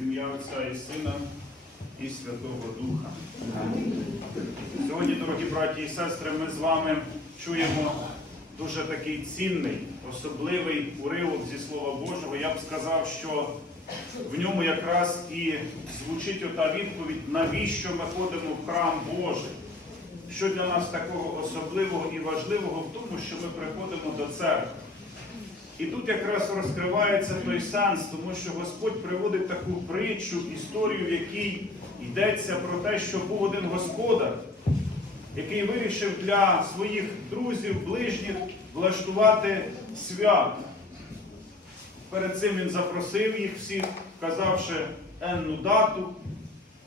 В ім'я Отця і Сина і Святого Духа. Сьогодні, дорогі браті і сестри, ми з вами чуємо дуже такий цінний, особливий уривок зі Слова Божого. Я б сказав, що в ньому якраз і звучить ота відповідь, навіщо ми ходимо в храм Божий. Що для нас такого особливого і важливого в тому, що ми приходимо до церкви. І тут якраз розкривається той сенс, тому що Господь приводить таку притчу, історію, в якій йдеться про те, що був один господар, який вирішив для своїх друзів, ближніх влаштувати свято. Перед цим він запросив їх всіх, вказавши енну дату,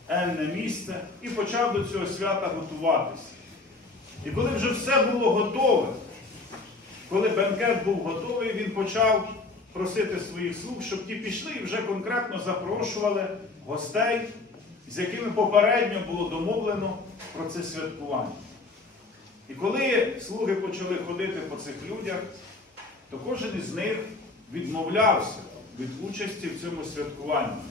енне місце, і почав до цього свята готуватися. І коли вже все було готове, коли бенкет був готовий, він почав просити своїх слуг, щоб ті пішли і вже конкретно запрошували гостей, з якими попередньо було домовлено про це святкування. І коли слуги почали ходити по цих людях, то кожен із них відмовлявся від участі в цьому святкуванні.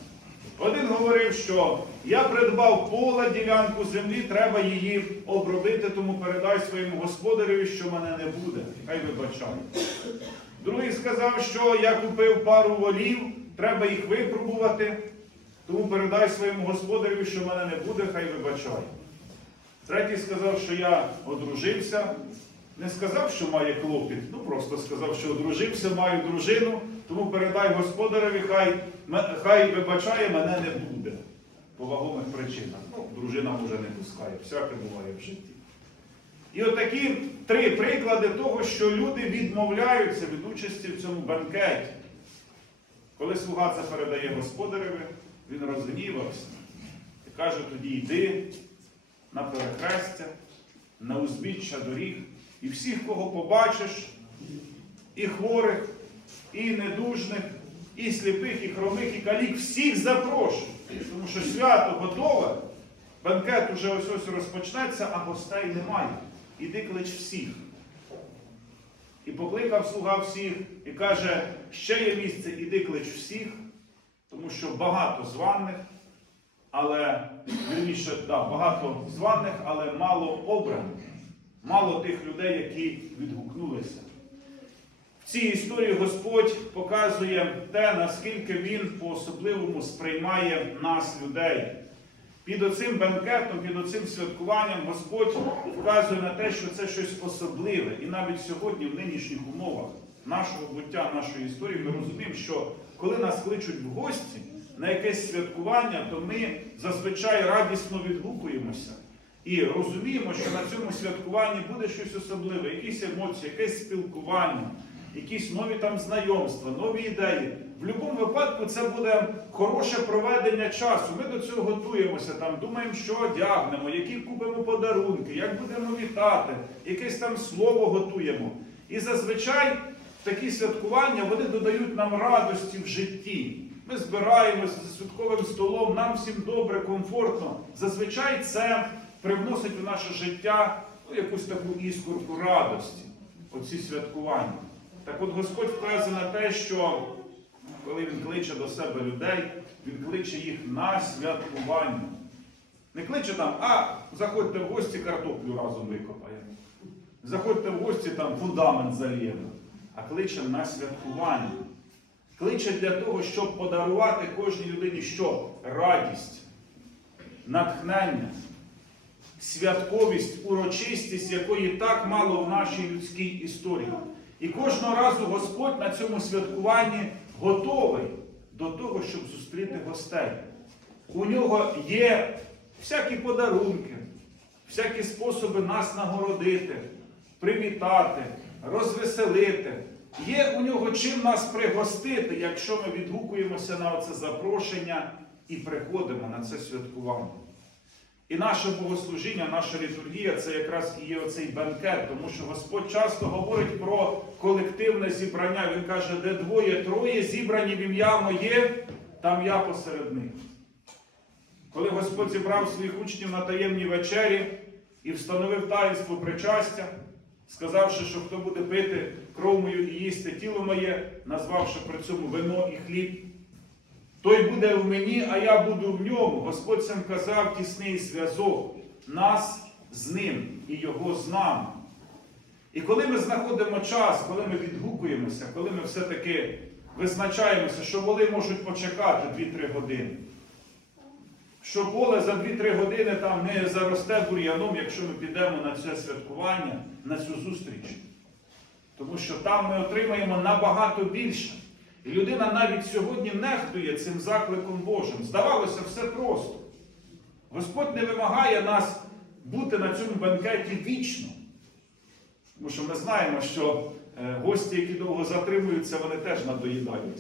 Один говорив, що я придбав поле, ділянку землі, треба її обробити, тому передай своєму господареві, що мене не буде. Хай вибачає. Другий сказав, що я купив пару волів, треба їх випробувати, тому передай своєму господареві, що мене не буде, хай вибачає. Третій сказав, що я одружився. Не сказав, що має клопіт, ну просто сказав, що одружився, маю дружину, тому передай господареві, хай, хай вибачає, мене не буде. По вагомих причинах. Ну, дружина може не пускає, всяке буває в житті. І отакі три приклади того, що люди відмовляються від участі в цьому банкеті. Коли слуга це передає господареві, він розгнівався і каже, тоді йди на перехрестя, на узбіччя доріг, і всіх, кого побачиш, і хворих, і недужних, і сліпих, і хромих, і калік, всіх запрошуй. Тому що свято готове, банкет уже ось ось розпочнеться, а гостей немає. Іди клич всіх. І покликав слуга всіх і каже, ще є місце, іди клич всіх, тому що багато званих, але вірніше, да, багато званих, але мало обраних, мало тих людей, які відгукнулися. В цій історії Господь показує те, наскільки Він по-особливому сприймає нас, людей. Під оцим бенкетом, під оцим святкуванням Господь вказує на те, що це щось особливе. І навіть сьогодні, в нинішніх умовах нашого буття, нашої історії, ми розуміємо, що коли нас кличуть в гості на якесь святкування, то ми зазвичай радісно відгукуємося. І розуміємо, що на цьому святкуванні буде щось особливе, якісь емоції, якесь спілкування, якісь нові там знайомства, нові ідеї. В будь-якому випадку це буде хороше проведення часу. Ми до цього готуємося, там, думаємо, що одягнемо, які купимо подарунки, як будемо вітати, якесь там слово готуємо. І зазвичай такі святкування вони додають нам радості в житті. Ми збираємося за святковим столом, нам всім добре, комфортно. Зазвичай це привносить у наше життя ну, якусь таку іскорку радості, оці святкування. Так от Господь вказує на те, що коли Він кличе до себе людей, Він кличе їх на святкування. Не кличе там, а заходьте в гості, картоплю разом викопаємо. Заходьте в гості, там фундамент заліємо. А кличе на святкування. Кличе для того, щоб подарувати кожній людині що? Радість, натхнення, святковість, урочистість, якої так мало в нашій людській історії. І кожного разу Господь на цьому святкуванні готовий до того, щоб зустріти гостей. У нього є всякі подарунки, всякі способи нас нагородити, привітати, розвеселити. Є у нього чим нас пригостити, якщо ми відгукуємося на це запрошення і приходимо на це святкування. І наше богослужіння, наша літургія це якраз і є оцей бенкет, тому що Господь часто говорить про колективне зібрання. Він каже, де двоє-троє зібрані в ім'я моє, там я посеред них. Коли Господь зібрав своїх учнів на таємній вечері і встановив таїнство причастя, сказавши, що хто буде пити кров мою і їсти тіло моє, назвавши при цьому вино і хліб, той буде в мені, а я буду в ньому. Господь цим казав тісний зв'язок нас з ним і його з нами. І коли ми знаходимо час, коли ми відгукуємося, коли ми все-таки визначаємося, що воли можуть почекати 2-3 години, що поле за 2-3 години там не заросте бур'яном, якщо ми підемо на це святкування, на цю зустріч. Тому що там ми отримаємо набагато більше. І людина навіть сьогодні нехтує цим закликом Божим. Здавалося, все просто. Господь не вимагає нас бути на цьому бенкеті вічно. Тому що ми знаємо, що е, гості, які довго затримуються, вони теж надоїдають.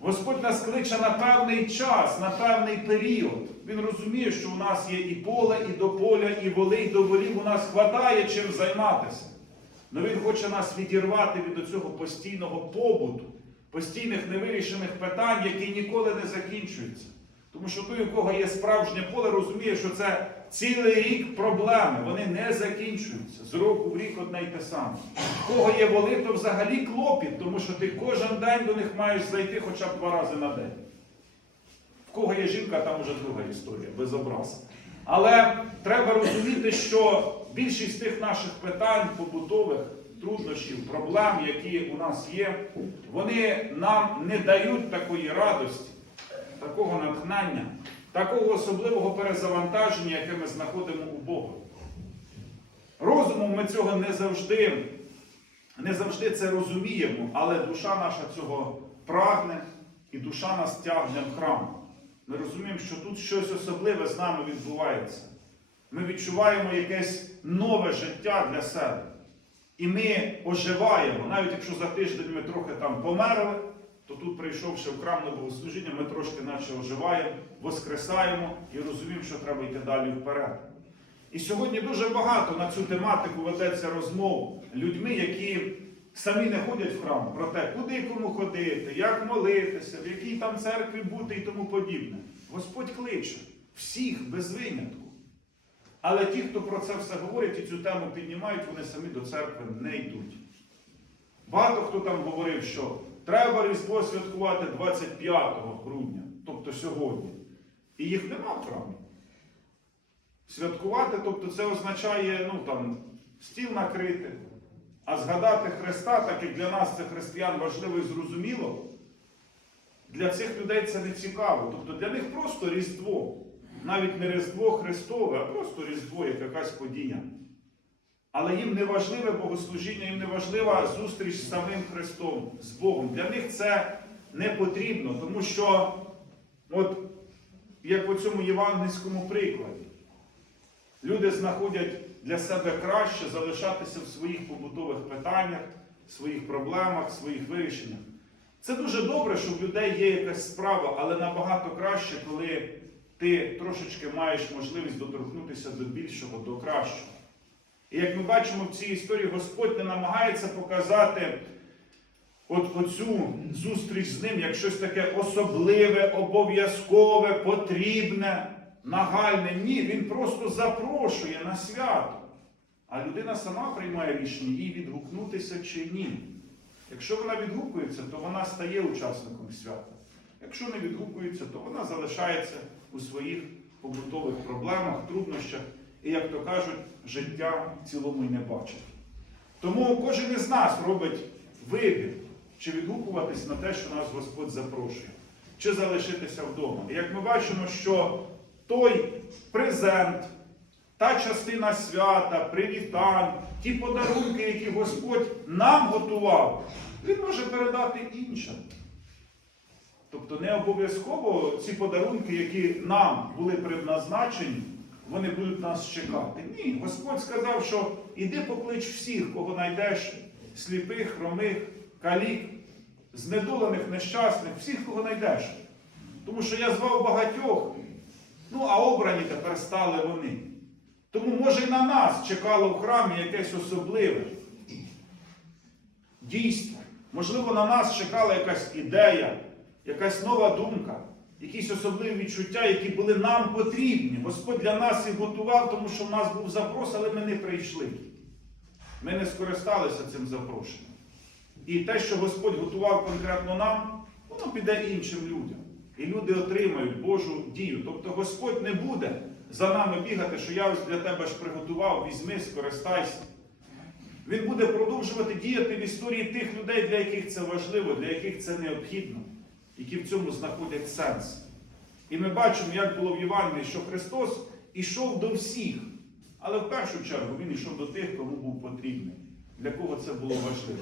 Господь нас кличе на певний час, на певний період. Він розуміє, що у нас є і поле, і до поля, і воли, і до волів. У нас хватає чим займатися. Але Він хоче нас відірвати від цього постійного побуту, постійних невирішених питань, які ніколи не закінчуються. Тому що той, у кого є справжнє поле, розуміє, що це цілий рік проблеми, вони не закінчуються. З року в рік одне й те саме. У кого є воли, то взагалі клопіт, тому що ти кожен день до них маєш зайти хоча б два рази на день. В кого є жінка, там уже друга історія, без образ. Але треба розуміти, що більшість тих наших питань, побутових труднощів, проблем, які у нас є, вони нам не дають такої радості, такого натхнення, такого особливого перезавантаження, яке ми знаходимо у Бога. Розумом ми цього не завжди, не завжди це розуміємо, але душа наша цього прагне і душа нас тягне в храм. Ми розуміємо, що тут щось особливе з нами відбувається. Ми відчуваємо якесь нове життя для себе. І ми оживаємо, навіть якщо за тиждень ми трохи там померли, то тут, прийшовши в храм на богослужіння, ми трошки наче оживаємо, воскресаємо і розуміємо, що треба йти далі вперед. І сьогодні дуже багато на цю тематику ведеться розмов людьми, які самі не ходять в храм, про те, куди кому ходити, як молитися, в якій там церкві бути і тому подібне. Господь кличе всіх без винятку. Але ті, хто про це все говорять і цю тему піднімають, вони самі до церкви не йдуть. Багато хто там говорив, що треба Різдво святкувати 25 грудня, тобто сьогодні. І їх нема в. Святкувати, тобто це означає ну, там, стіл накрити, а згадати Христа, так як для нас це християн важливо і зрозуміло, для цих людей це не цікаво. Тобто для них просто Різдво. Навіть не Різдво Христове, а просто Різдво, як якась подія. Але їм не важливе богослужіння, їм не важлива зустріч з самим Христом, з Богом. Для них це не потрібно, тому що, от, як у цьому євангельському прикладі, люди знаходять для себе краще залишатися в своїх побутових питаннях, своїх проблемах, своїх вирішеннях. Це дуже добре, що в людей є якась справа, але набагато краще, коли ти трошечки маєш можливість доторкнутися до більшого, до кращого. І як ми бачимо в цій історії, Господь не намагається показати от оцю зустріч з ним як щось таке особливе, обов'язкове, потрібне, нагальне. Ні, він просто запрошує на свято. А людина сама приймає рішення, їй відгукнутися чи ні. Якщо вона відгукується, то вона стає учасником свята. Якщо не відгукується, то вона залишається у своїх побутових проблемах, труднощах і, як то кажуть, життя в цілому й не бачить. Тому кожен із нас робить вибір, чи відгукуватись на те, що нас Господь запрошує, чи залишитися вдома. І як ми бачимо, що той презент, та частина свята, привітань, ті подарунки, які Господь нам готував, Він може передати іншим. Тобто не обов'язково ці подарунки, які нам були предназначені, вони будуть нас чекати. Ні, Господь сказав, що іди поклич всіх, кого знайдеш, сліпих, хромих, калік, знедолених, нещасних, всіх, кого знайдеш. Тому що я звав багатьох, ну а обрані тепер стали вони. Тому, може, і на нас чекало в храмі якесь особливе дійство. Можливо, на нас чекала якась ідея, якась нова думка, якісь особливі відчуття, які були нам потрібні. Господь для нас їх готував, тому що в нас був запрос, але ми не прийшли. Ми не скористалися цим запрошенням. І те, що Господь готував конкретно нам, воно піде іншим людям. І люди отримають Божу дію. Тобто Господь не буде за нами бігати, що я ось для тебе ж приготував, візьми, скористайся. Він буде продовжувати діяти в історії тих людей, для яких це важливо, для яких це необхідно, які в цьому знаходять сенс. І ми бачимо, як було в Євангелії, що Христос ішов до всіх, але в першу чергу Він ішов до тих, кому був потрібний, для кого це було важливо.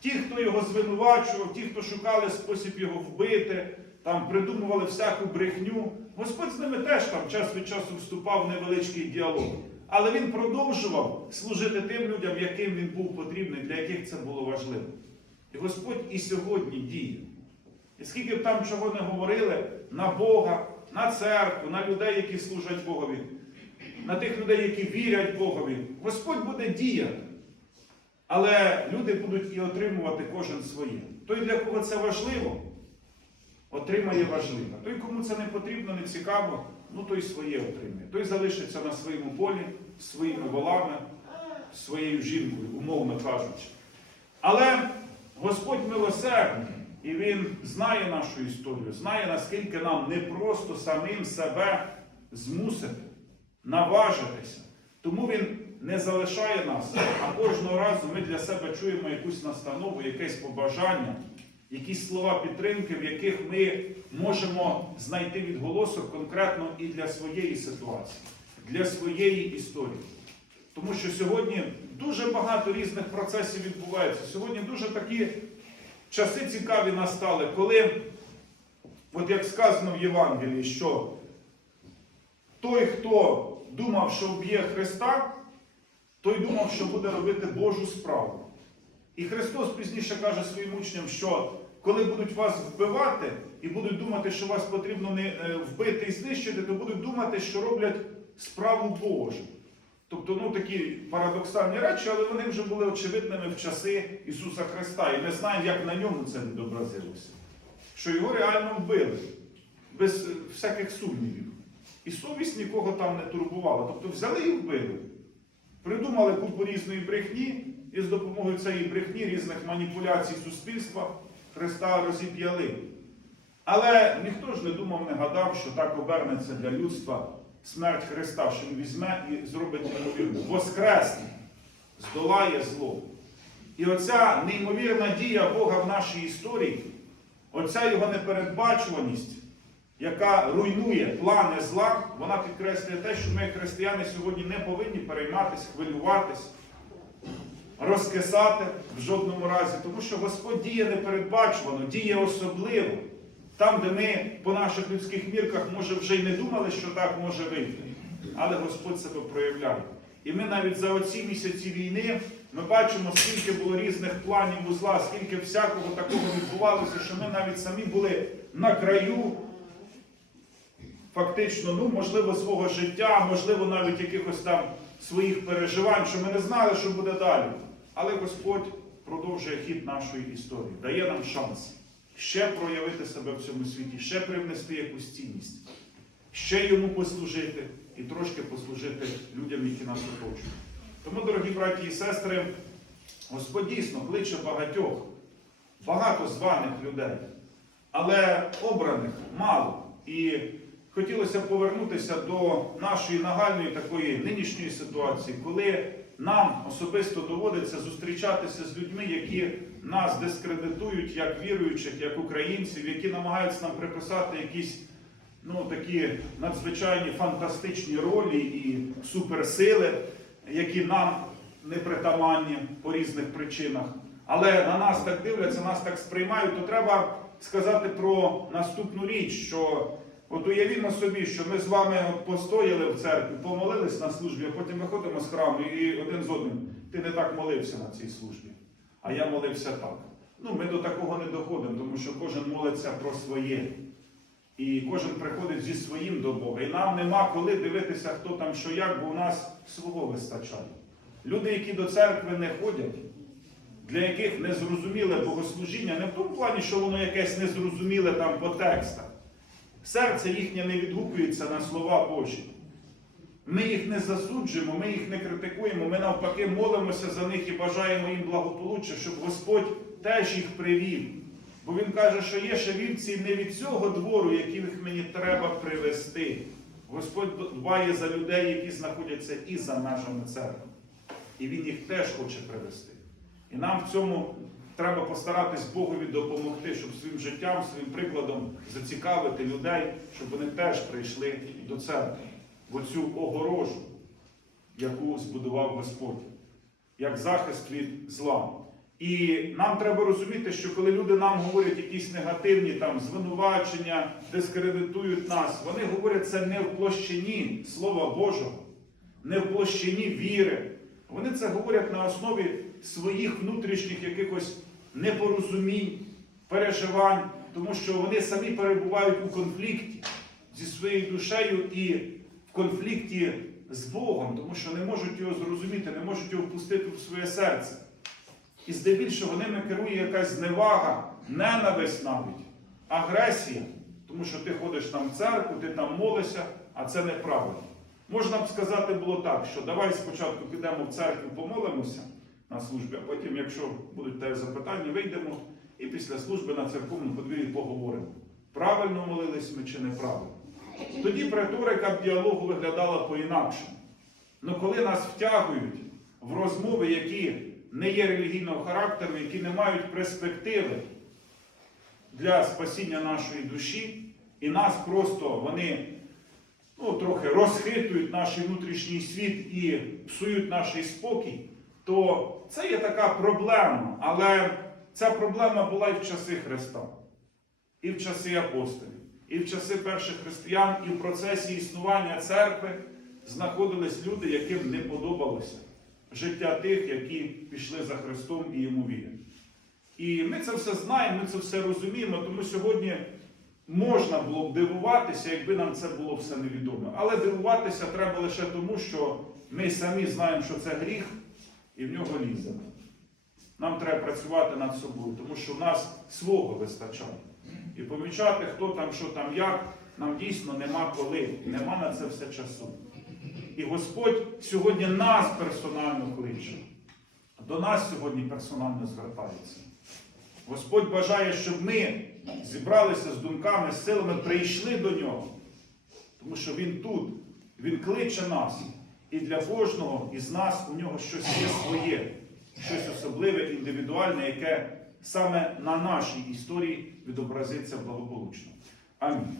Ті, хто його звинувачував, ті, хто шукали спосіб його вбити, там придумували всяку брехню, Господь з ними теж там час від часу вступав в невеличкий діалог. Але він продовжував служити тим людям, яким він був потрібний, для яких це було важливо. І Господь і сьогодні діє. І скільки б там чого не говорили на Бога, на церкву, на людей, які служать Богові, на тих людей, які вірять Богові, Господь буде діяти. Але люди будуть і отримувати кожен своє. Той, для кого це важливо, отримає важливе. Той, кому це не потрібно, не цікаво, ну той своє отримає. Той залишиться на своєму полі, своїми волами, своєю жінкою, умовно кажучи. Але Господь милосердний, і Він знає нашу історію, знає, наскільки нам не просто самим себе змусити, наважитися. Тому Він не залишає нас, а кожного разу ми для себе чуємо якусь настанову, якесь побажання, якісь слова підтримки, в яких ми можемо знайти відголосок конкретно і для своєї ситуації, для своєї історії. Тому що сьогодні дуже багато різних процесів відбувається. Сьогодні дуже такі часи цікаві настали, коли, от як сказано в Євангелії, що той, хто думав, що вб'є Христа, той думав, що буде робити Божу справу. І Христос пізніше каже своїм учням, що коли будуть вас вбивати і будуть думати, що вас потрібно не е, вбити і знищити, то будуть думати, що роблять справу Божу. Тобто, ну такі парадоксальні речі, але вони вже були очевидними в часи Ісуса Христа. І ми знаємо, як на ньому це відобразилося. Що його реально вбили, без всяких сумнівів. І совість нікого там не турбувала. Тобто взяли і вбили. Придумали купу різної брехні, і з допомогою цієї брехні, різних маніпуляцій суспільства Христа розіп'яли. Але ніхто ж не думав, не гадав, що так обернеться для людства смерть Христа, що Він візьме і зробить неймовірне. Воскресне, здолає зло. І оця неймовірна дія Бога в нашій історії, оця його непередбачуваність, яка руйнує плани зла, вона підкреслює те, що ми, християни, сьогодні не повинні перейматися, хвилюватись, розкисати в жодному разі, тому що Господь діє непередбачувано, діє особливо. Там, де ми по наших людських мірках, може, вже й не думали, що так може вийти. Але Господь себе проявляє. І ми навіть за оці місяці війни ми бачимо, скільки було різних планів у зла, скільки всякого такого відбувалося, що ми навіть самі були на краю, фактично, ну, можливо, свого життя, можливо, навіть якихось там своїх переживань, що ми не знали, що буде далі. Але Господь продовжує хід нашої історії, дає нам шанс ще проявити себе в цьому світі, ще привнести якусь цінність, ще йому послужити і трошки послужити людям, які нас оточують. Тому, дорогі браті і сестри, Господь дійсно кличе багатьох, багато званих людей, але обраних мало. І хотілося б повернутися до нашої нагальної такої нинішньої ситуації, коли нам особисто доводиться зустрічатися з людьми, які нас дискредитують як віруючих, як українців, які намагаються нам приписати якісь ну, такі надзвичайні фантастичні ролі і суперсили, які нам не притаманні по різних причинах. Але на нас так дивляться, нас так сприймають, то треба сказати про наступну річ, що от уявімо собі, що ми з вами постояли в церкві, помолились на службі, а потім виходимо з храму і один з одним, ти не так молився на цій службі, а я молився так. Ну, ми до такого не доходимо, тому що кожен молиться про своє. І кожен приходить зі своїм до Бога. І нам нема коли дивитися, хто там що як, бо у нас свого вистачає. Люди, які до церкви не ходять, для яких незрозуміле богослужіння, не в тому плані, що воно якесь незрозуміле там по текстах. Серце їхнє не відгукується на слова Божі. Ми їх не засуджуємо, ми їх не критикуємо, ми навпаки молимося за них і бажаємо їм благополуччя, щоб Господь теж їх привів Бо він каже, що є ще вівці не від цього двору, яких мені треба привести. Господь дбає за людей, які знаходяться і за межами церкви. І Він їх теж хоче привести. І нам в цьому треба постаратись Богові допомогти, щоб своїм життям, своїм прикладом зацікавити людей, щоб вони теж прийшли до церкви, в оцю огорожу, яку збудував Господь, як захист від зла. І нам треба розуміти, що коли люди нам говорять якісь негативні там звинувачення, дискредитують нас, вони говорять це не в площині Слова Божого, не в площині віри. Вони це говорять на основі своїх внутрішніх якихось непорозумінь, переживань, тому що вони самі перебувають у конфлікті зі своєю душею і в конфлікті з Богом, тому що не можуть його зрозуміти, не можуть його впустити в своє серце. І здебільшого ними керує якась зневага, ненависть навіть, агресія, тому що ти ходиш там в церкву, ти там молишся, а це неправильно. Можна б сказати було так, що давай спочатку підемо в церкву, помолимося на службі, а потім, якщо будуть тебе запитання, вийдемо і після служби на церковному подвір'ї поговоримо. Правильно молились ми чи неправильно. Тоді риторика діалогу виглядала по-інакшому. Ну коли нас втягують в розмови, які не є релігійного характеру, які не мають перспективи для спасіння нашої душі, і нас просто вони ну, трохи розхитують наш внутрішній світ і псують наш спокій, то це є така проблема. Але ця проблема була і в часи Христа, і в часи апостолів, і в часи перших християн, і в процесі існування церкви знаходились люди, яким не подобалося життя тих, які пішли за Христом і йому вірять. І ми це все знаємо, ми це все розуміємо, тому сьогодні можна було б дивуватися, якби нам це було все невідомо. Але дивуватися треба лише тому, що ми самі знаємо, що це гріх, і в нього ліземо. Нам треба працювати над собою, тому що в нас свого вистачає. І помічати, хто там, що там, як, нам дійсно нема коли, нема на це все часу. І Господь сьогодні нас персонально кличе. До нас сьогодні персонально звертається. Господь бажає, щоб ми зібралися з думками, з силами, прийшли до нього. Тому що Він тут, Він кличе нас. І для кожного із нас у нього щось є своє, щось особливе, індивідуальне, яке саме на нашій історії відобразиться благополучно. Амінь.